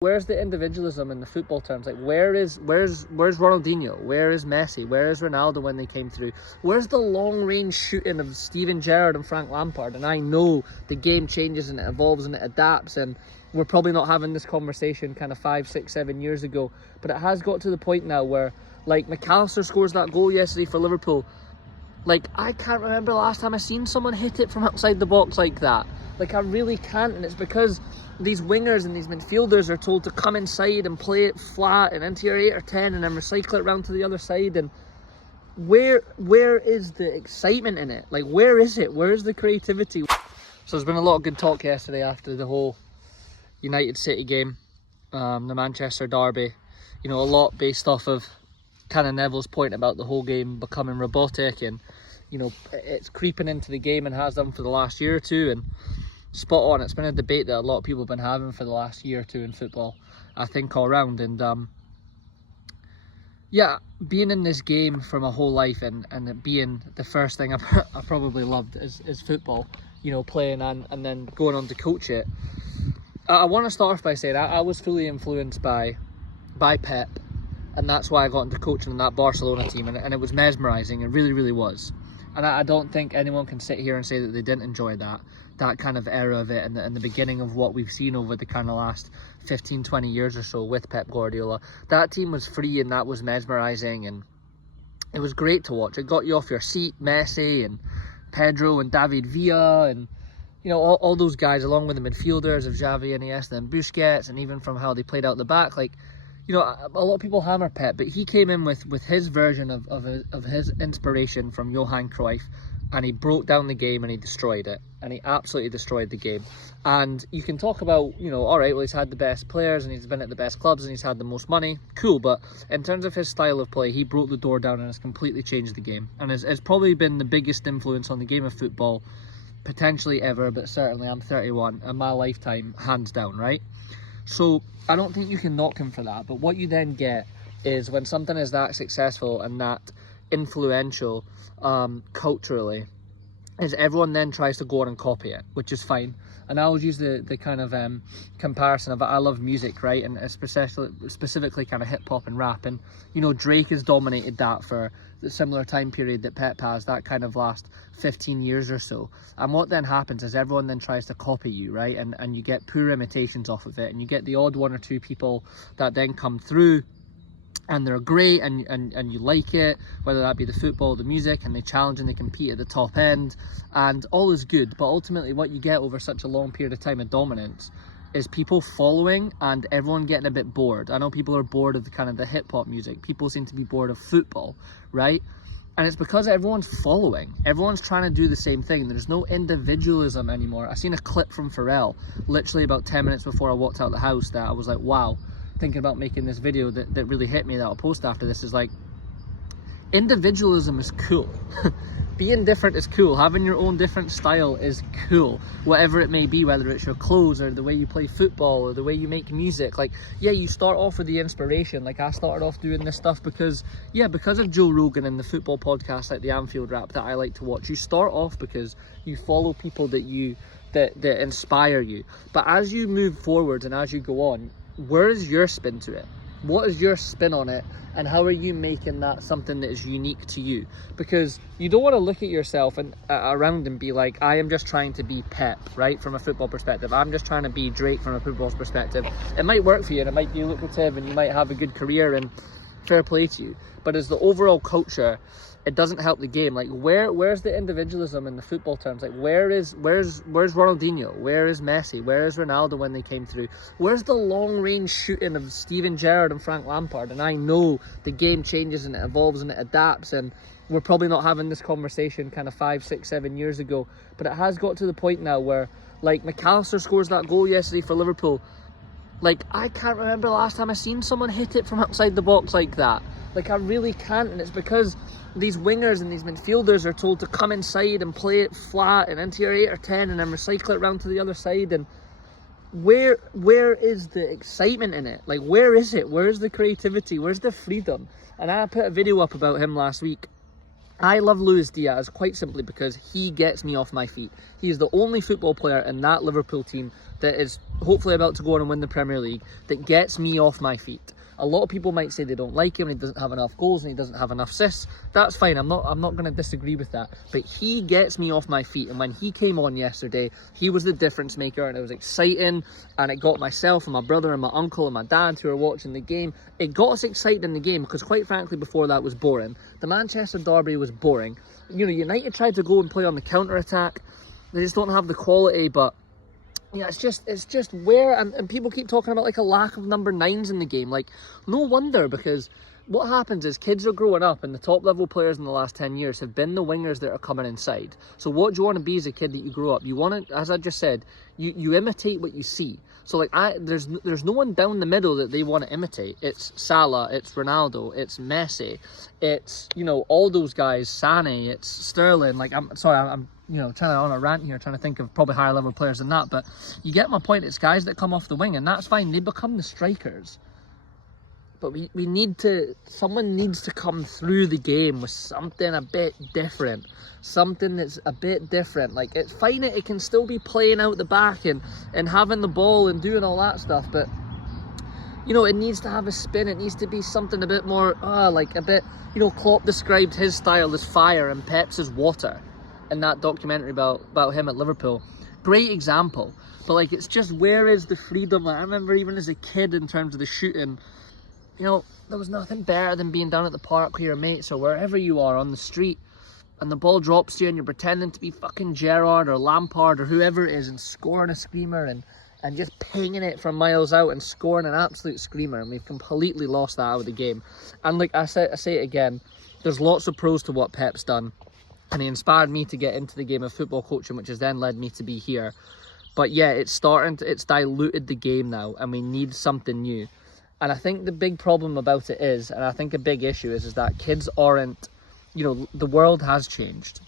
Where's the individualism in the football terms? Like, where's Ronaldinho? Where is Messi? Where is Ronaldo when they came through? Where's the long-range shooting of Steven Gerrard and Frank Lampard? And I know the game changes and it evolves and it adapts, and we're probably not having this conversation kind of 5, 6, 7 years ago, but it has got to the point now where, like, McAllister scores that goal yesterday for Liverpool. Like, I can't remember the last time I seen someone hit it from outside the box like that. Like, I really can't, and it's because these wingers and these midfielders are told to come inside and play it flat and into your 8 or 10 and then recycle it around to the other side. And where is the excitement in it? Like, where is it? Where is the creativity? So there's been a lot of good talk yesterday after the whole United City game, the Manchester derby. You know, a lot based off of kind of Neville's point about the whole game becoming robotic, and, you know, it's creeping into the game and has done for the last year or two. And spot on, it's been a debate that a lot of people have been having for the last year or two in football, I think, all around. And yeah, being in this game for my whole life and it being the first thing I probably loved is football, you know, playing and then going on to coach it. I want to start off by saying I was fully influenced by Pep, and that's why I got into coaching in that Barcelona team, and it was mesmerising. It really, really was. And I don't think anyone can sit here and say that they didn't enjoy that kind of era of it, and the beginning of what we've seen over the kind of last 15, 20 years or so with Pep Guardiola. That team was free and that was mesmerising, and it was great to watch. It got you off your seat. Messi and Pedro and David Villa and, you know, all those guys, along with the midfielders of Xavi and Iniesta and Busquets, and even from how they played out the back. Like, you know, a lot of people hammer Pep, but he came in with his version of his inspiration from Johan Cruyff, and he broke down the game and he destroyed it, and he absolutely destroyed the game. And you can talk about, you know, all right, well, he's had the best players and he's been at the best clubs and he's had the most money, cool, but in terms of his style of play, he broke the door down and has completely changed the game, and has probably been the biggest influence on the game of football potentially ever, but certainly, I'm 31, in my lifetime, hands down, right? So I don't think you can knock him for that. But what you then get is, when something is that successful and that influential culturally, is everyone then tries to go on and copy it, which is fine. And I always use the kind of comparison of, I love music, right? And specifically kind of hip hop and rap. And, you know, Drake has dominated that for the similar time period that Pep has, that kind of last 15 years or so. And what then happens is everyone then tries to copy you, right? And you get poor imitations off of it, and you get the odd one or two people that then come through and they're great and you like it, whether that be the football, the music, and they challenge and they compete at the top end, and all is good. But ultimately what you get over such a long period of time of dominance is people following and everyone getting a bit bored. I know people are bored of the kind of the hip hop music. People seem to be bored of football, right? And it's because everyone's following. Everyone's trying to do the same thing. There's no individualism anymore. I seen a clip from Pharrell literally about 10 minutes before I walked out the house that I was like, wow, thinking about making this video that really hit me, that I'll post after this, is like, individualism is cool. Being different is cool. Having your own different style is cool. Whatever it may be, whether it's your clothes or the way you play football or the way you make music. Like, yeah, you start off with the inspiration. Like, I started off doing this stuff because of Joe Rogan and the football podcasts like the Anfield Rap that I like to watch. You start off because you follow people that inspire you. But as you move forward and as you go on, where is your spin to it? What is your spin on it, and how are you making that something that is unique to you? Because you don't want to look at yourself and around and be like, I am just trying to be Pep, right, from a football perspective. I'm just trying to be Drake from a football perspective. It might work for you and it might be lucrative and you might have a good career, and fair play to you. But as the overall culture, it doesn't help the game. Like, where's the individualism in the football terms? Like, where's Ronaldinho? Where is Messi? Where is Ronaldo when they came through? Where's the long-range shooting of Steven Gerrard and Frank Lampard? And I know the game changes and it evolves and it adapts, and we're probably not having this conversation kind of 5, 6, 7 years ago, but it has got to the point now where, like, McAllister scores that goal yesterday for Liverpool. Like, I can't remember the last time I seen someone hit it from outside the box like that. Like, I really can't, and it's because these wingers and these midfielders are told to come inside and play it flat and into your 8 or 10 and then recycle it around to the other side. And where is the excitement in it? Like, where is it? Where's the creativity? Where's the freedom? And I put a video up about him last week. I love Luis Diaz quite simply because he gets me off my feet. He is the only football player in that Liverpool team that is hopefully about to go on and win the Premier League, that gets me off my feet. A lot of people might say they don't like him and he doesn't have enough goals and he doesn't have enough assists. That's fine. I'm not going to disagree with that. But he gets me off my feet. And when he came on yesterday, he was the difference maker, and it was exciting. And it got myself and my brother and my uncle and my dad who are watching the game. It got us excited in the game because, quite frankly, before that was boring. The Manchester derby was boring. You know, United tried to go and play on the counter-attack. They just don't have the quality, but yeah, it's just where, and people keep talking about like a lack of number 9s in the game. Like, no wonder, because what happens is kids are growing up and the top level players in the last 10 years have been the wingers that are coming inside. So what do you want to be as a kid that you grow up? You want to, as I just said, you imitate what you see. So like there's no one down the middle that they want to imitate. It's Salah, it's Ronaldo, it's Messi, it's, you know, all those guys, Sané, it's Sterling. Like, I'm you know, trying to on a rant here, trying to think of probably higher level players than that, but you get my point. It's guys that come off the wing, and that's fine. They become the strikers. But we need to, someone needs to come through the game with something a bit different. Something that's a bit different. Like, it's fine, it can still be playing out the back and having the ball and doing all that stuff, but, you know, it needs to have a spin. It needs to be something a bit more, like a bit, you know, Klopp described his style as fire and Pep's as water in that documentary about him at Liverpool. Great example. But, like, it's just, where is the freedom? Like, I remember even as a kid, in terms of the shooting, you know, there was nothing better than being down at the park with your mates or wherever you are on the street, and the ball drops to you and you're pretending to be fucking Gerrard or Lampard or whoever it is, and scoring a screamer and just pinging it from miles out and scoring an absolute screamer. And we've completely lost that out of the game. And like I say it again, there's lots of pros to what Pep's done, and he inspired me to get into the game of football coaching, which has then led me to be here. But yeah, it's diluted the game now, and we need something new. And I think the big problem about it is, and I think a big issue is that kids aren't, you know, the world has changed.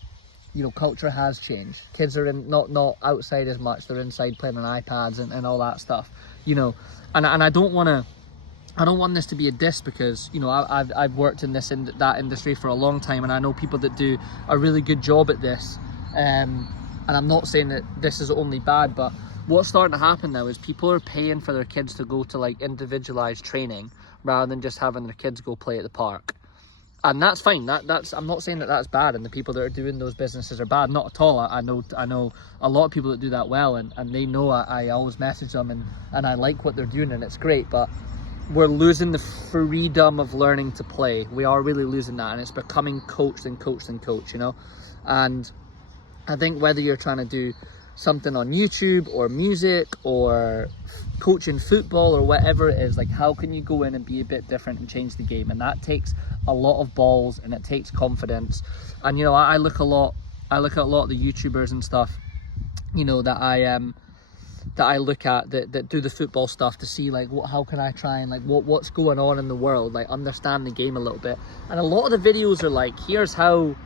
You know, culture has changed. Kids are not outside as much. They're inside playing on iPads and all that stuff. You know, and I don't want this to be a diss, because, you know, I've worked in that industry for a long time, and I know people that do a really good job at this. And I'm not saying that this is only bad, but what's starting to happen now is people are paying for their kids to go to like individualized training rather than just having their kids go play at the park. And that's fine. That's I'm not saying that that's bad, and the people that are doing those businesses are bad. Not at all. I know a lot of people that do that well, and they know I always message them, and I like what they're doing, and it's great. But we're losing the freedom of learning to play. We are really losing that, and it's becoming coached and coached and coached, you know. And I think whether you're trying to do something on YouTube or music or coaching football or whatever it is, like, how can you go in and be a bit different and change the game? And that takes a lot of balls, and it takes confidence. And, you know, I look at a lot of the YouTubers and stuff, you know, that I look at that do the football stuff, to see like how can I try and like what's going on in the world, like understand the game a little bit. And a lot of the videos are like, here's how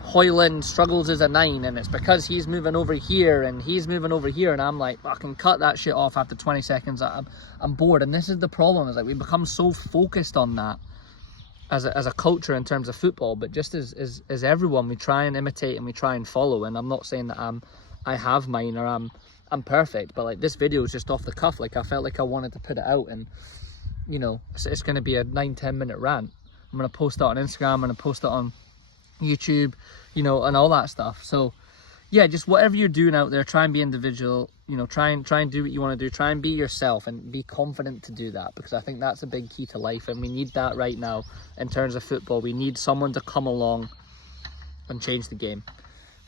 Hoyland struggles as a 9, and it's because he's moving over here and he's moving over here, and I'm like, I can cut that shit off after 20 seconds. I'm bored. And this is the problem, is like we become so focused on that as a culture in terms of football, but just as everyone, we try and imitate and we try and follow. And I'm not saying that I have mine or I'm perfect, but like this video is just off the cuff. Like, I felt like I wanted to put it out, and you know, it's going to be a 9-10 minute rant. I'm going to post it on Instagram, I'm going to post it on YouTube, you know, and all that stuff. So yeah, just whatever you're doing out there, try and be individual, you know, try and do what you want to do, try and be yourself and be confident to do that, because I think that's a big key to life, and we need that right now in terms of football. We need someone to come along and change the game.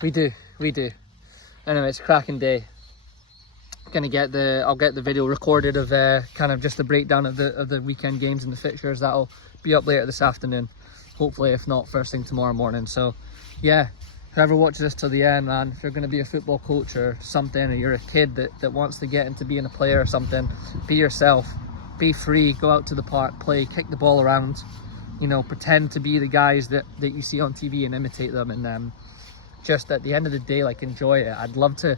We do. Anyway, it's a cracking day. I'll get the video recorded of kind of just the breakdown of the weekend games and the fixtures. That'll be up later this afternoon, hopefully, if not first thing tomorrow morning. So yeah, whoever watches this till the end, man, if you're going to be a football coach or something, or you're a kid that wants to get into being a player or something, be yourself, be free, go out to the park, play, kick the ball around, you know, pretend to be the guys that you see on TV and imitate them. And just at the end of the day, like, enjoy it. I'd love to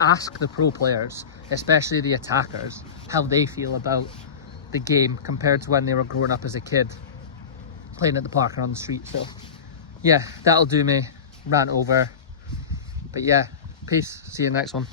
ask the pro players, especially the attackers, how they feel about the game compared to when they were growing up as a kid, playing at the park or on the street. So yeah, that'll do me. Rant over. But yeah, peace. See you next one.